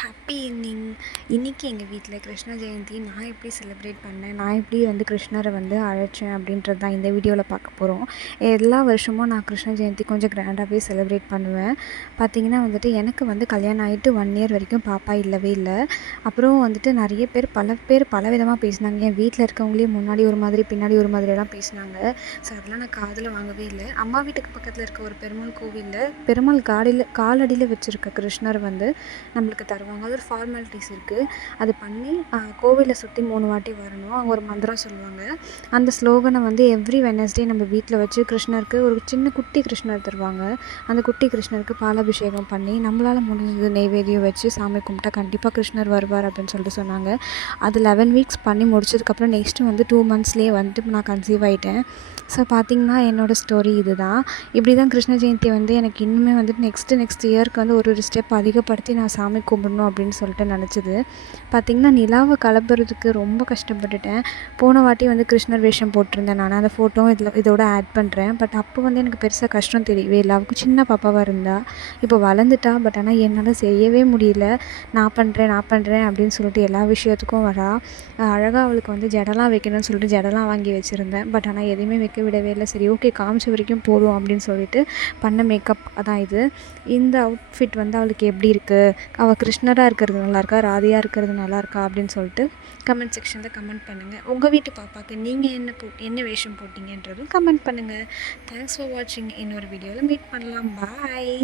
Happy evening. இன்றைக்கி எங்கள் வீட்டில் கிருஷ்ண ஜெயந்தி நான் எப்படி செலிப்ரேட் பண்ணேன், நான் எப்படி கிருஷ்ணரை அழைச்சேன் அப்படின்றது தான் இந்த வீடியோவில் பார்க்க போகிறோம். எல்லா வருஷமும் நான் கிருஷ்ண ஜெயந்தி கொஞ்சம் கிராண்டாகவே செலிப்ரேட் பண்ணுவேன். பார்த்திங்கன்னா எனக்கு கல்யாணம் ஆகிட்டு 1 இயர் வரைக்கும் பாப்பா இல்லவே இல்லை. அப்புறம் நிறைய பேர் பல விதமாக பேசினாங்க. என் வீட்டில் இருக்கவங்களே முன்னாடி ஒரு மாதிரி பின்னாடி ஒரு மாதிரியெல்லாம் பேசினாங்க. ஸோ அதெல்லாம் நான் காதில் வாங்கவே இல்லை. அம்மா வீட்டுக்கு பக்கத்தில் இருக்க ஒரு பெருமாள் கோவிலில் பெருமாள் காலடியில் வச்சுருக்க கிருஷ்ணர் நம்மளுக்கு தருவாங்க. அது ஒரு ஃபார்மாலிட்டிஸ் இருக்குது. அது பண்ணி கோவிலை சுற்றி 3 வாட்டி வரணும். அவங்க ஒரு மந்திரம் சொல்லுவாங்க. அந்த ஸ்லோகனை எவ்ரி வெட்னஸ்டே நம்ம வீட்டில் வச்சு கிருஷ்ணருக்கு ஒரு சின்ன குட்டி கிருஷ்ணர் தருவாங்க. அந்த குட்டி கிருஷ்ணருக்கு பாலாபிஷேகம் பண்ணி நம்மளால் முடிஞ்சது நெய்வேத்தியம் வச்சு சாமி கும்பிட்டா கண்டிப்பாக கிருஷ்ணர் வருவார் அப்படின்னு சொல்லிட்டு சொன்னாங்க. அது 11 வீக்ஸ் பண்ணி முடிச்சதுக்கப்புறம் நெக்ஸ்ட்டு 2 மந்த்ஸ்லேயே நான் கன்சீவ் ஆகிட்டேன். ஸோ பார்த்திங்கன்னா என்னோடய ஸ்டோரி இது தான். இப்படி தான் கிருஷ்ண ஜெயந்தி எனக்கு இன்னுமே நெக்ஸ்ட் இயருக்கு ஒரு ஸ்டெப் அதிகப்படுத்தி நான் சாமி கும்பிடணும் அப்படின்னு சொல்லிட்டு நினச்சிது. பார்த்திங்கன்னா நிலாவை கிளப்புறதுக்கு ரொம்ப கஷ்டப்பட்டுட்டேன். போன வாட்டி கிருஷ்ணர் வேஷம் போட்டிருந்தேன். நான் அந்த ஃபோட்டோவும் இதோட ஆட் பண்ணுறேன். பட் அப்போ எனக்கு பெருசாக கஷ்டம் தெரியவே இல்லை. அவளுக்கு சின்ன பாப்பாவாக இருந்தா. இப்போ வளர்ந்துட்டா. பட் ஆனால் என்னால் செய்யவே முடியல. நான் பண்ணுறேன் அப்படின்னு சொல்லிட்டு எல்லா விஷயத்துக்கும் வரா. அழகாக அவளுக்கு ஜடலாம் வைக்கணும்னு சொல்லிட்டு ஜடலாம் வாங்கி வச்சுருந்தேன். பட் ஆனால் எதையுமே வைக்க விடவே இல்லை. சரி ஓகே காமிச்ச வரைக்கும் போதும் அப்படின்னு சொல்லிட்டு பண்ண மேக்கப் அதான் இது. இந்த அவுட்ஃபிட் அவளுக்கு எப்படி இருக்குது, அவள் கிருஷ்ணராக இருக்கிறது நல்லாயிருக்கா, ராதையாக இருக்கிறது நல்லாயிருக்கா அப்படின்னு சொல்லிட்டு கமெண்ட் செக்ஷனில் கமெண்ட் பண்ணுங்கள். உங்கள் வீட்டு பாப்பாவுக்கு நீங்கள் என்ன வேஷம் போட்டிங்கன்றதும் கமெண்ட் பண்ணுங்கள். தேங்க்ஸ் ஃபார் வாட்சிங். இன்னொரு வீடியோவில் மீட் பண்ணலாம். பாய்.